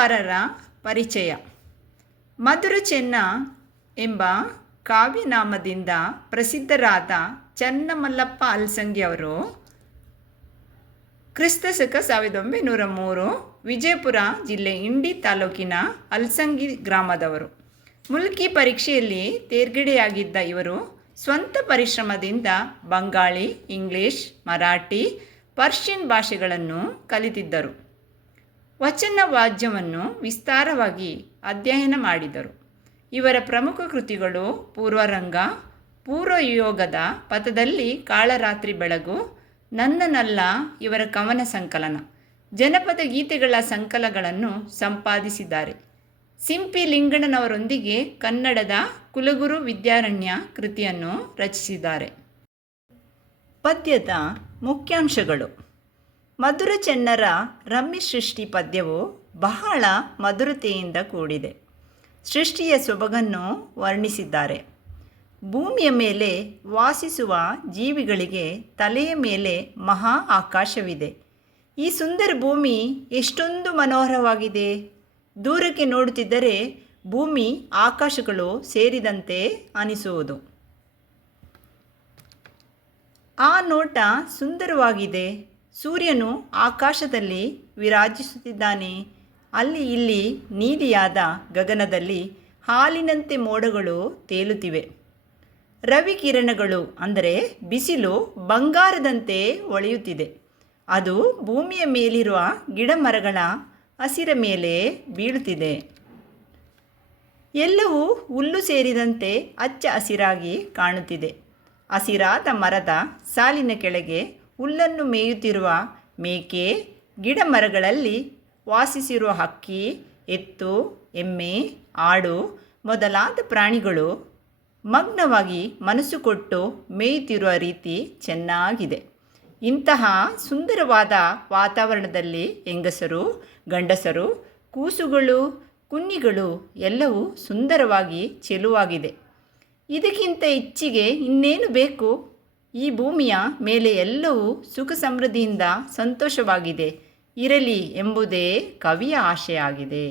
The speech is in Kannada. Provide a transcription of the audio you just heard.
ಕಾವ್ಯಗಾರರ ಪರಿಚಯ. ಮಧುರ ಚೆನ್ನ ಎಂಬ ಕಾವ್ಯನಾಮದಿಂದ ಪ್ರಸಿದ್ಧರಾದ ಚನ್ನಮಲ್ಲಪ್ಪ ಅಲಸಂಗಿ ಅವರು ಕ್ರಿಸ್ತಶಕ 1903 ವಿಜಯಪುರ ಜಿಲ್ಲೆ ಇಂಡಿ ತಾಲೂಕಿನ ಅಲಸಂಗಿ ಗ್ರಾಮದವರು. ಮುಲ್ಕಿ ಪರೀಕ್ಷೆಯಲ್ಲಿ ತೇರ್ಗಡೆಯಾಗಿದ್ದ ಇವರು ಸ್ವಂತ ಪರಿಶ್ರಮದಿಂದ ಬಂಗಾಳಿ, ಇಂಗ್ಲಿಷ್, ಮರಾಠಿ, ಪರ್ಷಿಯನ್ ಭಾಷೆಗಳನ್ನು ಕಲಿತಿದ್ದರು. ವಚನ ವಾದ್ಯವನ್ನು ವಿಸ್ತಾರವಾಗಿ ಅಧ್ಯಯನ ಮಾಡಿದರು. ಇವರ ಪ್ರಮುಖ ಕೃತಿಗಳು ಪೂರ್ವರಂಗ, ಪೂರ್ವಯೋಗದ ಪಥದಲ್ಲಿ ಕಾಳರಾತ್ರಿ ಬೆಳಗು, ನನ್ನನಲ್ಲ ಇವರ ಕವನ ಸಂಕಲನ, ಜನಪದ ಗೀತೆಗಳ ಸಂಕಲನಗಳನ್ನು ಸಂಪಾದಿಸಿದ್ದಾರೆ. ಸಿಂಪಿ ಲಿಂಗಣ್ಣನವರೊಂದಿಗೆ ಕನ್ನಡದ ಕುಲಗುರು ವಿದ್ಯಾರಣ್ಯ ಕೃತಿಯನ್ನು ರಚಿಸಿದ್ದಾರೆ. ಪದ್ಯದ ಮುಖ್ಯಾಂಶಗಳು. ಮಧುರ ಚೆನ್ನರ ರಮ್ಯ ಸೃಷ್ಟಿ ಪದ್ಯವು ಬಹಳ ಮಧುರತೆಯಿಂದ ಕೂಡಿದೆ. ಸೃಷ್ಟಿಯ ಸೊಬಗನ್ನು ವರ್ಣಿಸಿದ್ದಾರೆ. ಭೂಮಿಯ ಮೇಲೆ ವಾಸಿಸುವ ಜೀವಿಗಳಿಗೆ ತಲೆಯ ಮೇಲೆ ಮಹಾ ಆಕಾಶವಿದೆ. ಈ ಸುಂದರ ಭೂಮಿ ಎಷ್ಟೊಂದು ಮನೋಹರವಾಗಿದೆ. ದೂರಕ್ಕೆ ನೋಡುತ್ತಿದ್ದರೆ ಭೂಮಿ ಆಕಾಶಗಳು ಸೇರಿದಂತೆ ಅನಿಸುವುದು. ಆ ನೋಟ ಸುಂದರವಾಗಿದೆ. ಸೂರ್ಯನು ಆಕಾಶದಲ್ಲಿ ವಿರಾಜಿಸುತ್ತಿದ್ದಾನೆ. ಅಲ್ಲಿ ಇಲ್ಲಿ ನೀಲಿಯಾದ ಗಗನದಲ್ಲಿ ಹಾಲಿನಂತೆ ಮೋಡಗಳು ತೇಲುತ್ತಿವೆ. ರವಿ ಕಿರಣಗಳು ಅಂದರೆ ಬಿಸಿಲು ಬಂಗಾರದಂತೆ ಹೊಳೆಯುತ್ತಿದೆ. ಅದು ಭೂಮಿಯ ಮೇಲಿರುವ ಗಿಡ ಮರಗಳ ಹಸಿರ ಮೇಲೆ ಬೀಳುತ್ತಿದೆ. ಎಲ್ಲವೂ ಹುಲ್ಲು ಸೇರಿದಂತೆ ಹಚ್ಚ ಹಸಿರಾಗಿ ಕಾಣುತ್ತಿದೆ. ಹಸಿರಾದ ಮರದ ಸಾಲಿನ ಕೆಳಗೆ ಹುಲ್ಲನ್ನು ಮೇಯುತ್ತಿರುವ ಮೇಕೆ, ಗಿಡ ಮರಗಳಲ್ಲಿ ವಾಸಿಸಿರುವ ಹಕ್ಕಿ, ಎತ್ತು, ಎಮ್ಮೆ, ಆಡು ಮೊದಲಾದ ಪ್ರಾಣಿಗಳು ಮಗ್ನವಾಗಿ ಮನಸ್ಸು ಕೊಟ್ಟು ಮೇಯುತ್ತಿರುವ ರೀತಿ ಚೆನ್ನಾಗಿದೆ. ಇಂತಹ ಸುಂದರವಾದ ವಾತಾವರಣದಲ್ಲಿ ಹೆಂಗಸರು, ಗಂಡಸರು, ಕೂಸುಗಳು, ಕುನ್ನಿಗಳು ಎಲ್ಲವೂ ಸುಂದರವಾಗಿ ಚೆಲುವಾಗಿದೆ. ಇದಕ್ಕಿಂತ ಹೆಚ್ಚಿಗೆ ಇನ್ನೇನು ಬೇಕು? ಈ ಭೂಮಿಯ ಮೇಲೆ ಎಲ್ಲವೂ ಸುಖ ಸಮೃದ್ಧಿಯಿಂದ ಸಂತೋಷವಾಗಿದೆ ಇರಲಿ ಎಂಬುದೇ ಕವಿಯ ಆಶೆಯಾಗಿದೆ.